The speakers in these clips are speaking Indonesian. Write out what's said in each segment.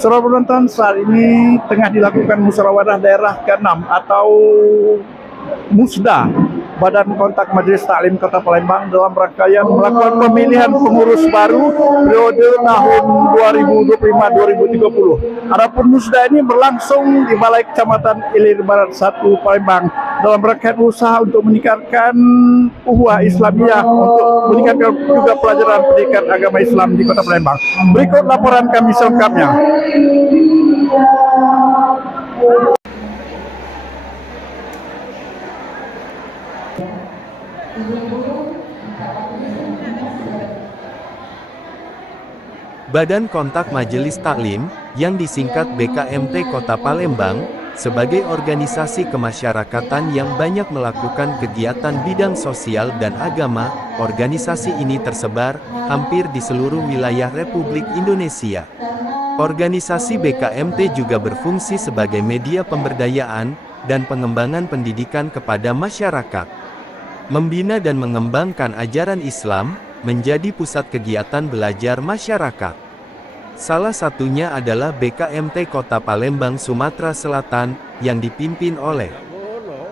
Saudara penonton, saat ini tengah dilakukan musyawarah daerah ke-6 atau Musda, Badan Kontak Majelis Taklim Kota Palembang, dalam rangkaian melakukan pemilihan pengurus baru periode tahun 2025-2030. Adapun Musda ini berlangsung di Balai Kecamatan Ilir Barat 1 Palembang dalam rangkaian usaha untuk meningkatkan ukhuwah Islamiyah, untuk meningkatkan juga pelajaran pendidikan agama Islam di Kota Palembang. Berikut laporan kami selengkapnya. Badan Kontak Majelis Taklim, yang disingkat BKMT Kota Palembang, sebagai organisasi kemasyarakatan yang banyak melakukan kegiatan bidang sosial dan agama, organisasi ini tersebar hampir di seluruh wilayah Republik Indonesia. Organisasi BKMT juga berfungsi sebagai media pemberdayaan dan pengembangan pendidikan kepada masyarakat. Membina dan mengembangkan ajaran Islam menjadi pusat kegiatan belajar masyarakat. Salah satunya adalah BKMT Kota Palembang Sumatera Selatan, yang dipimpin oleh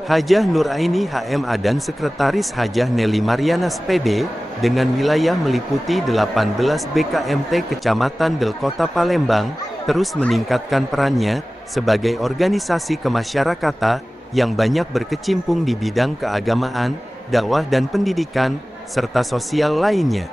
Hajah Nuraini HMA dan Sekretaris Hajah Nelly Mariana SPD, dengan wilayah meliputi 18 BKMT Kecamatan Del Kota Palembang, terus meningkatkan perannya sebagai organisasi kemasyarakatan yang banyak berkecimpung di bidang keagamaan, dakwah dan pendidikan, serta sosial lainnya.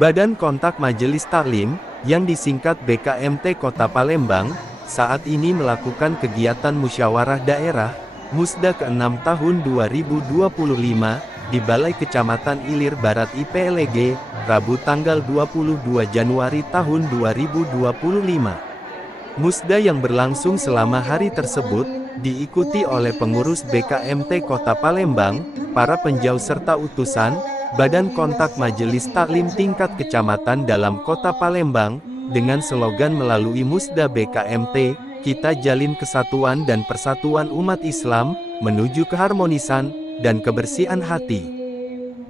Badan Kontak Majelis Taklim, yang disingkat BKMT Kota Palembang, saat ini melakukan kegiatan musyawarah daerah, Musda ke-6 tahun 2025, di Balai Kecamatan Ilir Barat IPLG, Rabu tanggal 22 Januari tahun 2025. Musda yang berlangsung selama hari tersebut, diikuti oleh pengurus BKMT Kota Palembang, para penjauh serta utusan Badan Kontak Majelis Taklim tingkat kecamatan dalam Kota Palembang, dengan slogan melalui Musda BKMT, kita jalin kesatuan dan persatuan umat Islam, menuju keharmonisan dan kebersihan hati.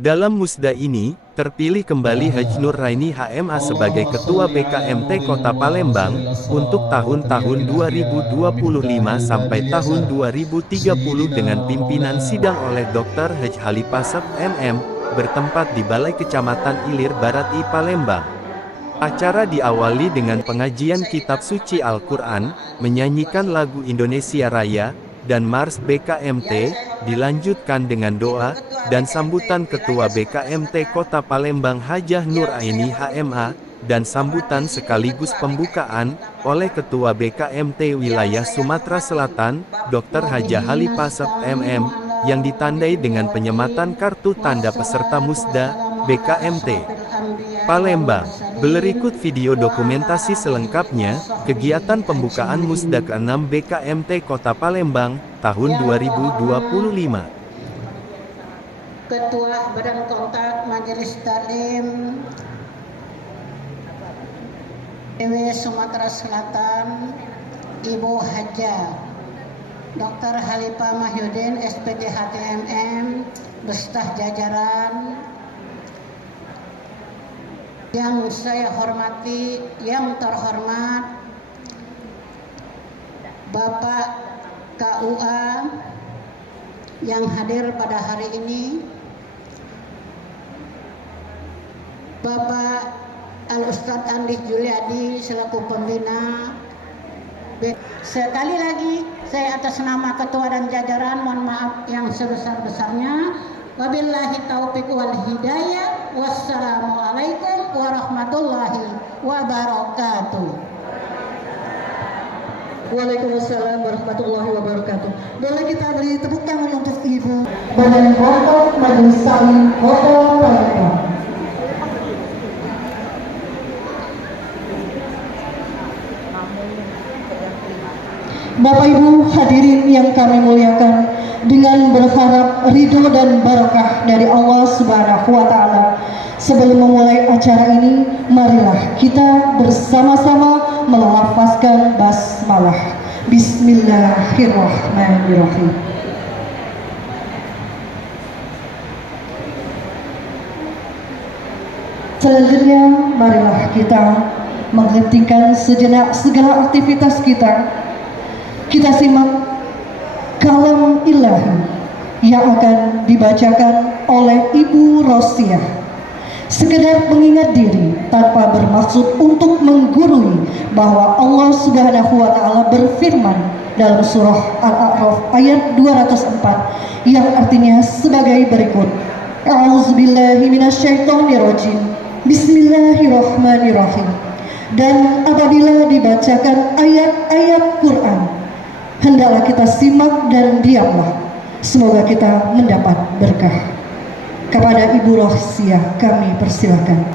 Dalam Musda ini, terpilih kembali Haj Nuraini HMA sebagai Ketua BKMT Kota Palembang, untuk tahun-tahun 2025 sampai tahun 2030 dengan pimpinan sidang oleh Dr. Haj Halipasep MM, bertempat di Balai Kecamatan Ilir Barat I Palembang. Acara diawali dengan pengajian kitab suci Al-Quran, menyanyikan lagu Indonesia Raya, dan Mars BKMT, dilanjutkan dengan doa, dan sambutan Ketua BKMT Kota Palembang Hajah Nuraini HMA, dan sambutan sekaligus pembukaan, oleh Ketua BKMT Wilayah Sumatera Selatan, Dr. Hajah Halipasep MM, yang ditandai dengan penyematan kartu tanda peserta Musda BKMT Palembang. Berikut video dokumentasi selengkapnya, kegiatan pembukaan Musda ke-6 BKMT Kota Palembang, tahun 2025. Ketua Badan Kontak Majelis Taklim DW Sumatera Selatan, Ibu Hajah Dr. Halipah Mahyudin SPD HTMM, beserta jajaran yang saya hormati, yang terhormat Bapak KUA yang hadir pada hari ini, Bapak Al-Ustadz Andi Juliadi selaku pembina. Sekali lagi saya atas nama ketua dan jajaran mohon maaf yang sebesar-besarnya. Wabillahi taufiq wal hidayah. Wassalamualaikum warahmatullahi wabarakatuh. Waalaikumsalam warahmatullahi wabarakatuh. Boleh kita beri tepuk tangan untuk Ibu Badan Kontak Majelis Taklim Kota Palembang. Bapak Ibu hadirin yang kami muliakan, dengan berharap ridho dan barokah dari Allah Subhanahu wa Ta'ala, sebelum memulai acara ini, marilah kita bersama-sama melafazkan basmalah. Bismillahirrahmanirrahim. Selanjutnya marilah kita menghentikan sejenak segala aktivitas kita, kita simak kalam ilahi yang akan dibacakan oleh Ibu Rosiah. Sekedar mengingat diri tanpa bermaksud untuk menggurui bahwa Allah Subhanahu wa taala berfirman dalam surah Al-A'raf ayat 204 yang artinya sebagai berikut. A'udzubillahi minasyaitonirrajim. Bismillahirrahmanirrahim. Dan apabila dibacakan ayat-ayat Quran, hendaklah kita simak dan diamlah. Semoga kita mendapat berkah. Kepada Ibu Rosiah kami persilakan.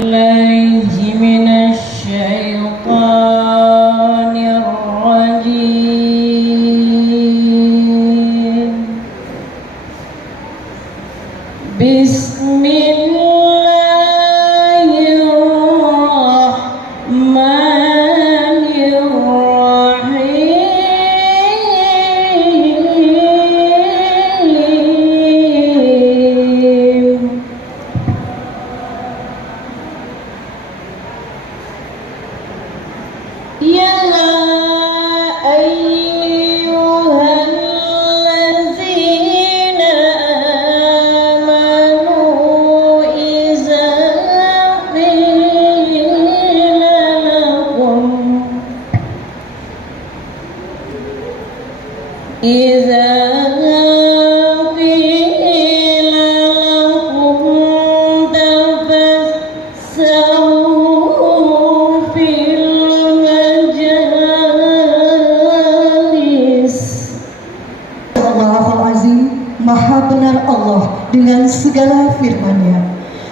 Maha benar Allah dengan segala firman-Nya.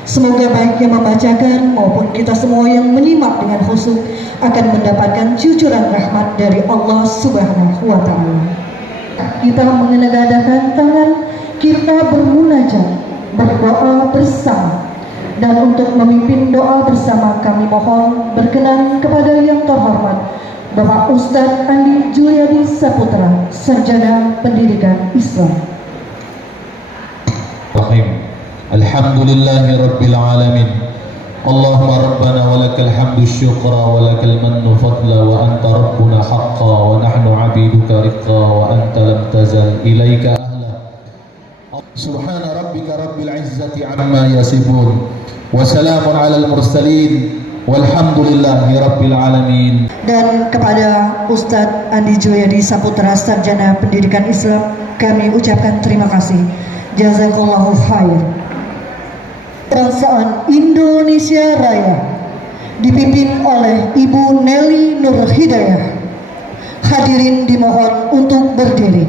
Semoga baik yang membacakan maupun kita semua yang menyimak dengan khusyuk akan mendapatkan cucuran rahmat dari Allah Subhanahu wa taala. Kita mengenegadakan tangan, kita bermunajat, berdoa bersama. Dan untuk memimpin doa bersama kami mohon berkenan kepada yang terhormat Bapak Ustadz Andi Juliadi Saputra, Sarjana Pendidikan Islam. Alhamdulillahi Rabbil Alamin. Allahumma Rabbana walakal hamdu syukra walakal mannu fadla wa anta Rabbuna haqqa wa nahnu abiduka riqqa wa anta lam tazal ilaika ahla. Subhana rabbika rabbil izzati amma yasifun wa salamun alal mursalin walhamdulillahi Rabbil Alamin. Dan kepada Ustadz Andi Juliadi Saputra, Sarjana Pendidikan Islam, kami ucapkan terima kasih. Jazakallahu khair. Perasaan Indonesia Raya dipimpin oleh Ibu Nelly Nur Hidayah. Hadirin dimohon untuk berdiri.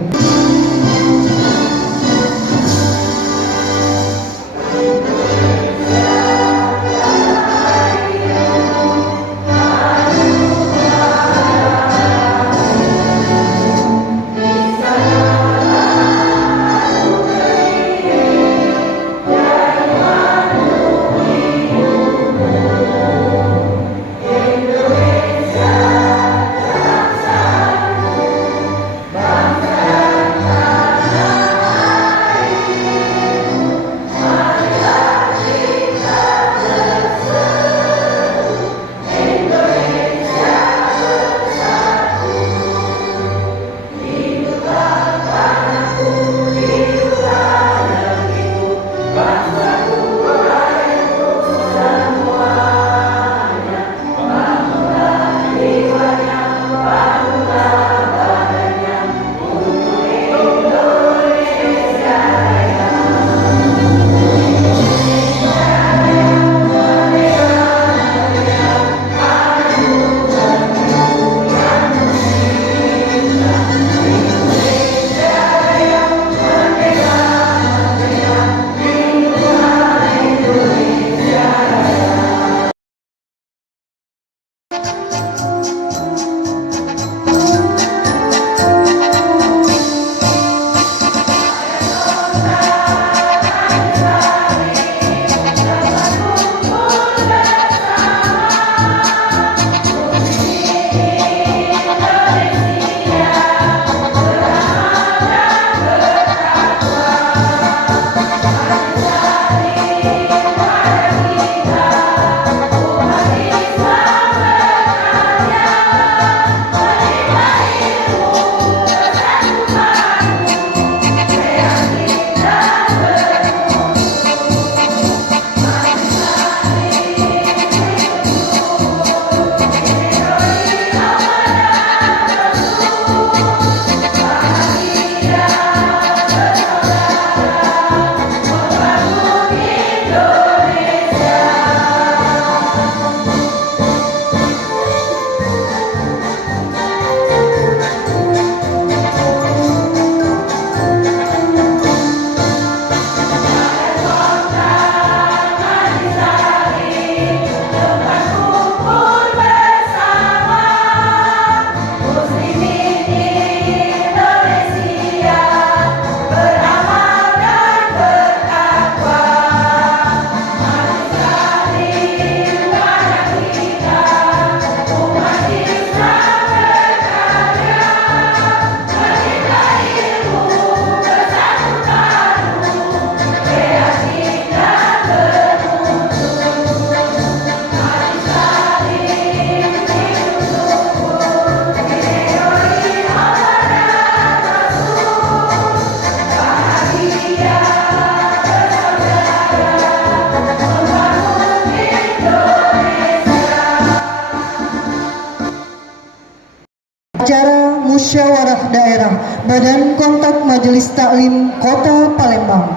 Badan Kontak Majelis Taklim Kota Palembang.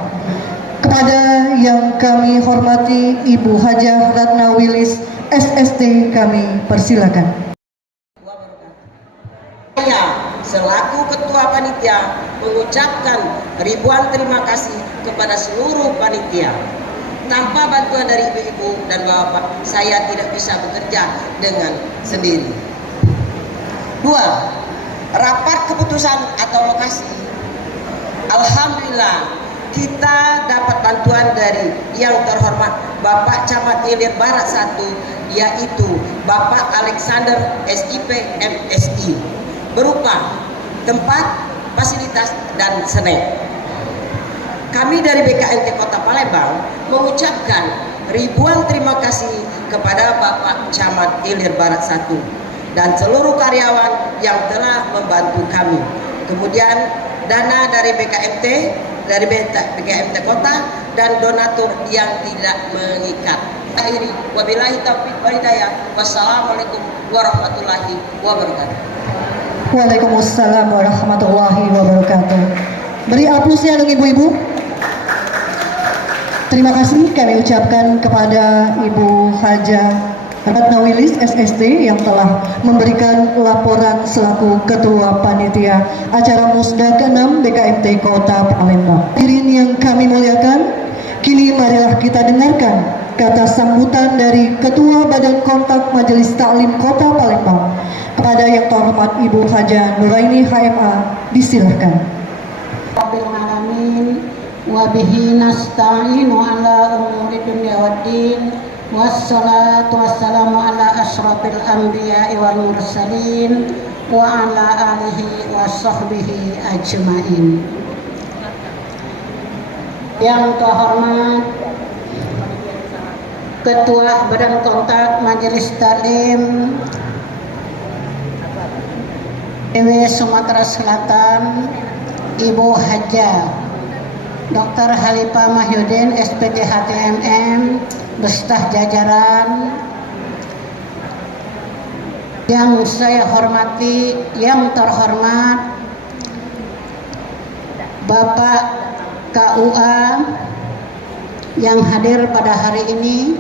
Kepada yang kami hormati Ibu Hajah Ratna Wilis SST, kami persilakan. Saya selaku Ketua Panitia mengucapkan ribuan terima kasih kepada seluruh panitia. Tanpa bantuan dari ibu-ibu dan bapak, saya tidak bisa bekerja dengan sendiri. 2. Rapat keputusan atau lokasi. Alhamdulillah kita dapat bantuan dari yang terhormat Bapak Camat Ilir Barat 1, yaitu Bapak Alexander SIP MSI, berupa tempat, fasilitas, dan snack. Kami dari BKMT Kota Palembang mengucapkan ribuan terima kasih kepada Bapak Camat Ilir Barat 1 dan seluruh karyawan yang telah membantu kami. Kemudian dana dari BKMT, dari BKMT Kota, dan donatur yang tidak mengikat. Akhiri, wabillahi taufiq wal hidayah. Wassalamualaikum warahmatullahi wabarakatuh. Waalaikumsalam warahmatullahi wabarakatuh. Beri aplausnya dong ibu-ibu. Terima kasih kami ucapkan kepada Ibu Hajah Ratna Wilis SST yang telah memberikan laporan selaku Ketua Panitia acara Musda ke-6 BKMT Kota Palembang. Hadirin yang kami muliakan, kini marilah kita dengarkan kata sambutan dari Ketua Badan Kontak Majelis Taklim Kota Palembang. Kepada yang terhormat Ibu Hajah Nuraini HMA, disilahkan. Rabbil alamin wa bihi nasta'inu ala umuri dunya waddin. Wassalatu wassalamu ala asyrafil anbiya'i wal mursalin wa ala alihi wa sahbihi ajmain. Yang terhormat Ketua Badan Kontak Majelis Taklim EW Sumatera Selatan, Ibu Hajah Dr. Halifah Mahyudin SPT HTMM beserta jajaran, yang saya hormati, yang terhormat Bapak KUA yang hadir pada hari ini,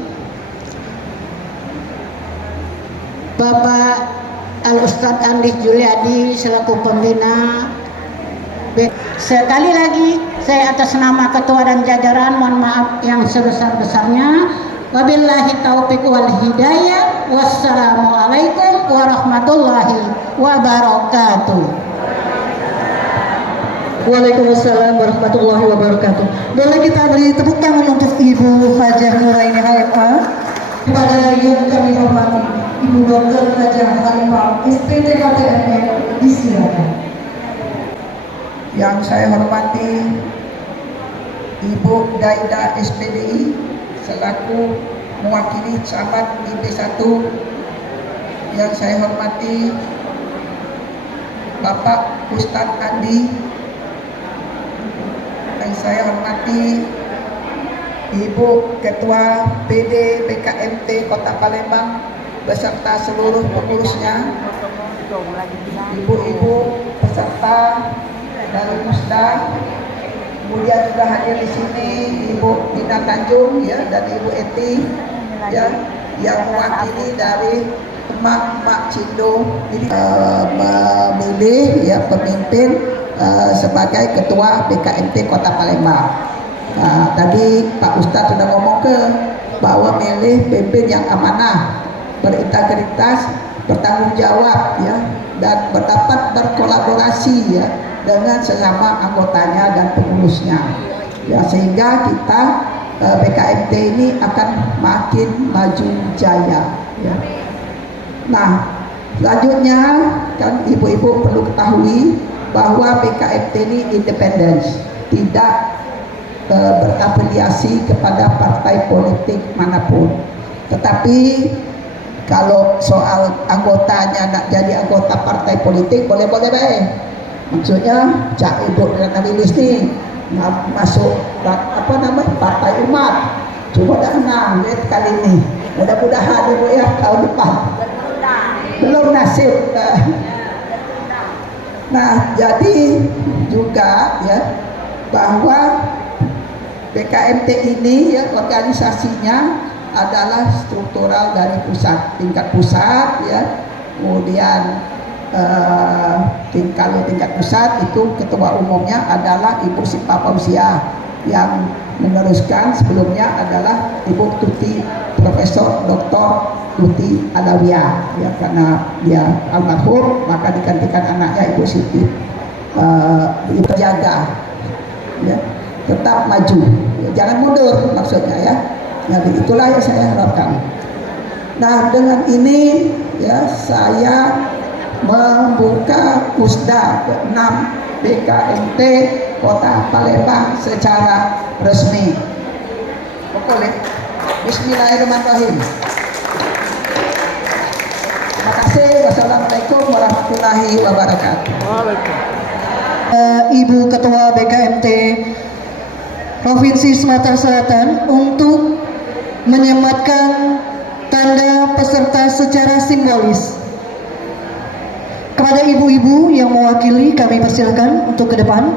Bapak Al-Ustadz Andi Juliadi selaku pembina. Sekali lagi saya atas nama ketua dan jajaran mohon maaf yang sebesar-besarnya. Wabillahi taufiq wal hidayah. Wassalamualaikum warahmatullahi wabarakatuh. Waalaikumsalam warahmatullahi wabarakatuh. Boleh kita beri tepuk tangan untuk Ibu Hajah Nuraini HMA. Kepada yang kami hormati Ibu Dr. Hajah Halifah SPT HTMM, disilakan. Yang saya hormati Ibu Daida SPDI selaku mewakili camat IP1, yang saya hormati Bapak Ustadz Andi, yang saya hormati Ibu Ketua PD BKMT Kota Palembang beserta seluruh pengurusnya, ibu-ibu peserta dari Musda, kemudian juga hadir di sini Ibu Tina Tanjung ya, dan Ibu Eti ya, yang mewakili dari emak-emak Cindo ini memilih ya pemimpin sebagai Ketua BKMT Kota Palembang. Nah, tadi Pak Ustadz sudah ngomong bahwa milih pemimpin yang amanah, berintegritas, bertanggung jawab ya, dan dapat berkolaborasi ya dengan sesama anggotanya dan pengurusnya ya, sehingga kita BKMT ini akan makin maju jaya ya. Nah, selanjutnya kan ibu-ibu perlu ketahui bahwa BKMT ini independen, tidak berafiliasi kepada partai politik manapun. Tetapi kalau soal anggotanya nak jadi anggota partai politik boleh-boleh baik. Maksudnya Cak Ibu Ratna Wilis nih masuk apa namanya Partai Umat, cuma dah menang lihat kali ini. Mudah-mudahan Ibu ya tahun depan. Belum nasib. Nah, jadi juga ya bahwa BKMT ini ya organisasinya adalah struktural dari pusat, tingkat pusat ya, kemudian kalau tingkat pusat itu ketua umumnya adalah Ibu Sipa Pausia, yang meneruskan sebelumnya adalah Ibu Tuti Profesor Dr. Tuti Alawiyah ya, karena dia almarhum maka digantikan anaknya Ibu Siti terjaga ya, tetap maju ya, jangan mundur maksudnya ya. Nah, itulah yang saya harapkan. Nah, dengan ini ya saya membuka Musda ke-6 BKMT Kota Palembang secara resmi. Boleh. Bismillahirrahmanirrahim. Terima kasih. Wassalamualaikum warahmatullahi wabarakatuh. Ibu Ketua BKMT Provinsi Sumatera Selatan untuk menyematkan tanda peserta secara simbolis. Kepada ibu-ibu yang mewakili, kami persilakan untuk ke depan.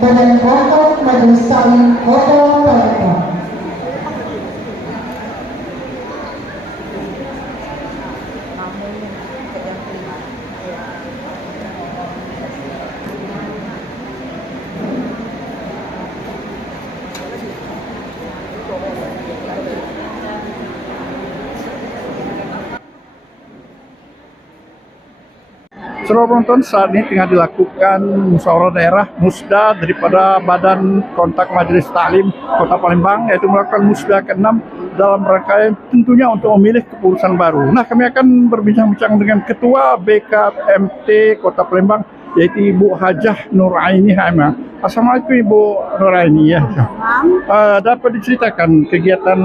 Badan Kontak Majelis Taklim Kota Palembang. Saudara penonton, saat ini tengah dilakukan musyawarah daerah Musda daripada Badan Kontak Majelis Taklim Kota Palembang, yaitu melakukan Musda ke-6 dalam rangkaian tentunya untuk memilih kepengurusan baru. Nah, kami akan berbincang-bincang dengan Ketua BKMT Kota Palembang, yaitu Ibu Hajah Nuraini Haimah. Assalamualaikum Ibu Nuraini ya. Dapat diceritakan kegiatan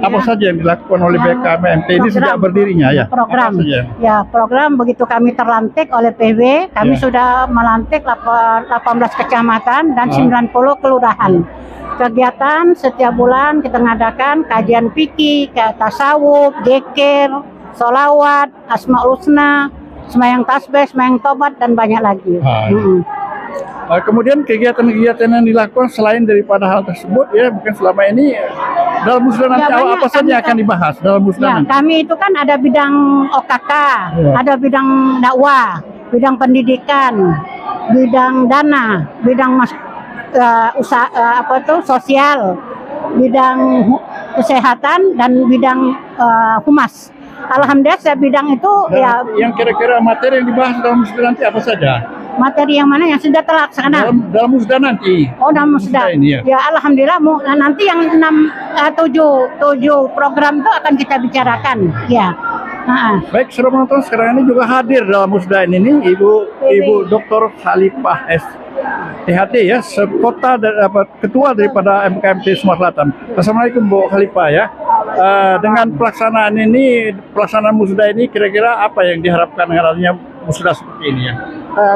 apa saja yang dilakukan oleh BKMT ini sejak berdirinya ya? Program. Ya, program begitu kami terlantik oleh PW, kami sudah melantik 18 kecamatan dan 90 kelurahan. Kegiatan setiap bulan kita ngadakan kajian fikih, tasawuf, zikir, sholawat, asmaul husna, sembahyang tasbih, sembahyang tobat dan banyak lagi. Kemudian kegiatan-kegiatan yang dilakukan selain daripada hal tersebut ya, mungkin selama ini dalam musda nanti apa saja akan dibahas dalam musda ya, nanti? Kami itu kan ada bidang OKK, ada bidang dakwah, bidang pendidikan, bidang dana, bidang usaha sosial, bidang kesehatan dan bidang humas. Alhamdulillah setiap bidang itu dan yang kira-kira materi yang dibahas dalam musda nanti apa saja? Materi yang mana yang sudah terlaksana? Dalam musda nanti. Oh, dalam musda. Ini, ya, alhamdulillah nanti yang 7 program itu akan kita bicarakan. Ya. Baik, saudara penonton, sekarang ini juga hadir dalam musda ini nih Ibu Dr. Khalifah S. THT ya, ketua daripada MKMT Sumatera Selatan. Assalamualaikum Bu Khalifah ya. Dengan pelaksanaan musda ini kira-kira apa yang diharapkan dengan adanya musda seperti ini ya?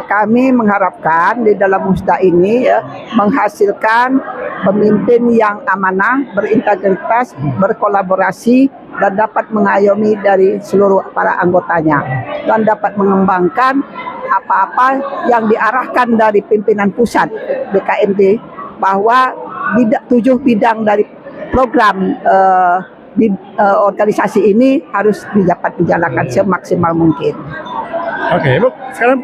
Kami mengharapkan di dalam musda ini ya, menghasilkan pemimpin yang amanah, berintegritas, berkolaborasi dan dapat mengayomi dari seluruh para anggotanya dan dapat mengembangkan apa-apa yang diarahkan dari pimpinan pusat BKMT, bahwa 7 bidang dari program organisasi ini harus dapat dijalankan semaksimal mungkin. Oke, Bu, sekarang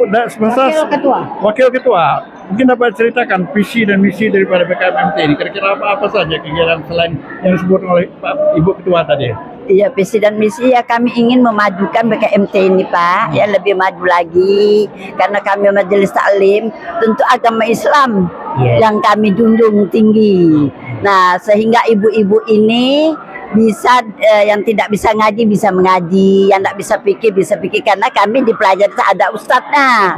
Wakil Ketua, mungkin dapat ceritakan visi dan misi daripada BKMT ini. Kira-kira apa saja kegiatan selain yang disebut oleh Pak Ibu Ketua tadi? Iya, visi dan misi ya, kami ingin memajukan BKMT ini Pak, ya lebih maju lagi. Karena kami Majelis Taklim, tentu agama Islam yang kami junjung tinggi. Nah, sehingga ibu-ibu ini bisa yang tidak bisa ngaji bisa mengaji, yang tidak bisa pikir bisa pikir, karena kami dipelajari ada ustadznya.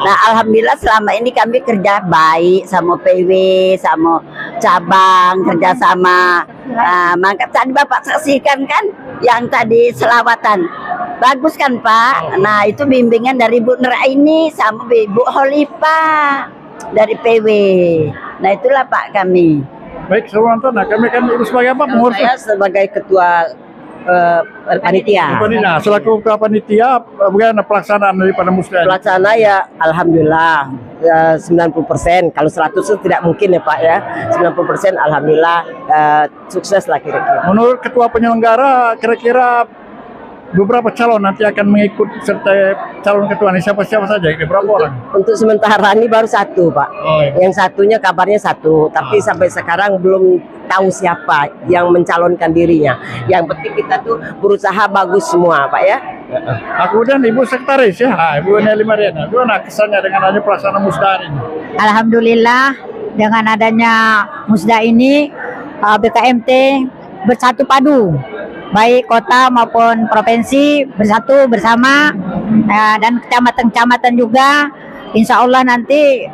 Nah, alhamdulillah selama ini kami kerja baik sama PW, sama cabang, kerja sama. Maka tadi Bapak saksikan kan yang tadi selawatan, bagus kan Pak. Nah, itu bimbingan dari Bu Nuraini sama Bu Khalifah dari PW. Nah, itulah Pak kami. Baik, saudara penonton, nah kami akan sebagai apa? Saya sebagai ketua panitia. Nah, selaku ketua panitia, bagaimana pelaksanaan daripada musda? Pelaksana ya alhamdulillah 90%. Kalau 100 itu tidak mungkin ya Pak ya. 90% alhamdulillah sukses lah kira-kira. Menurut ketua penyelenggara, kira-kira beberapa calon nanti akan mengikut serta calon ketua ini siapa saja? Berapa orang? Untuk sementara ini baru 1 Pak. Yang satunya kabarnya 1, tapi sampai sekarang belum tahu siapa yang mencalonkan dirinya. Yang penting kita tuh berusaha bagus semua Pak ya. Kemudian Ibu Sekretaris ya, Ibu Nelly Mariana, gimana kesannya dengan adanya pelaksanaan musda ini? Alhamdulillah dengan adanya musda ini BKMT bersatu padu, baik kota maupun provinsi bersatu bersama, dan kecamatan-kecamatan juga insya Allah nanti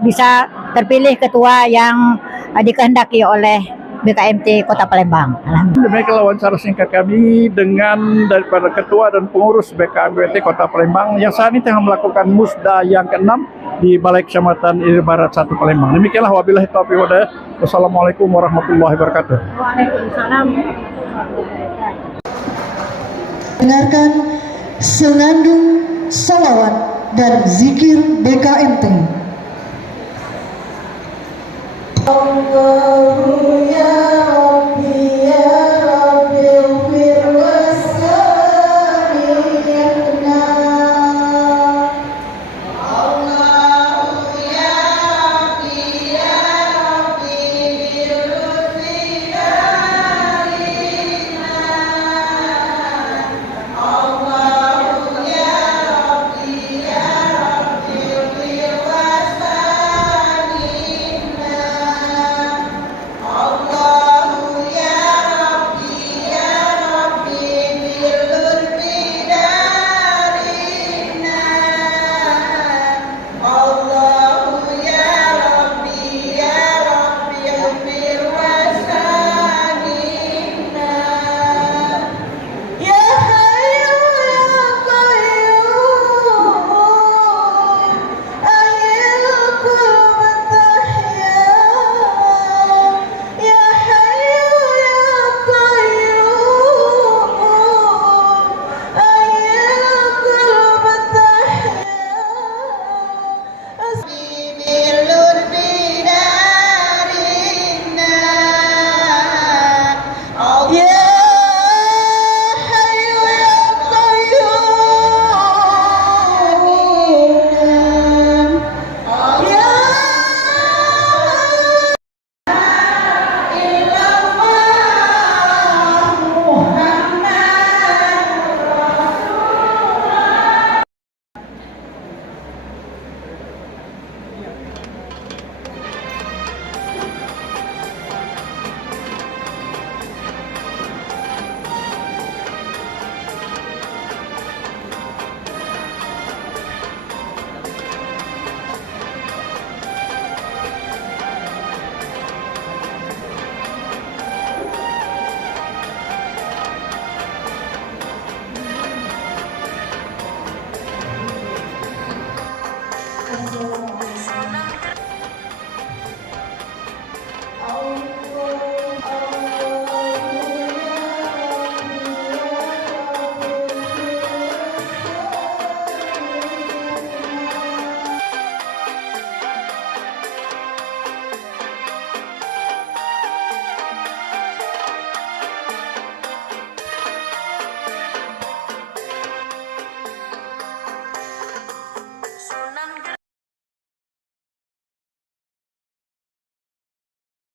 bisa terpilih ketua yang dikehendaki oleh BKMT Kota Palembang. Demikian wawancara singkat kami dengan daripada ketua dan pengurus BKMT Kota Palembang yang saat ini tengah melakukan musda yang ke-6 di Balai Kecamatan Ilir Barat 1 Palembang. Demikianlah wabillahi taufiq wal hidayah. Wassalamualaikum warahmatullahi wabarakatuh. Waalaikumsalam. Dengarkan senandung salawat dan zikir BKMT. Allah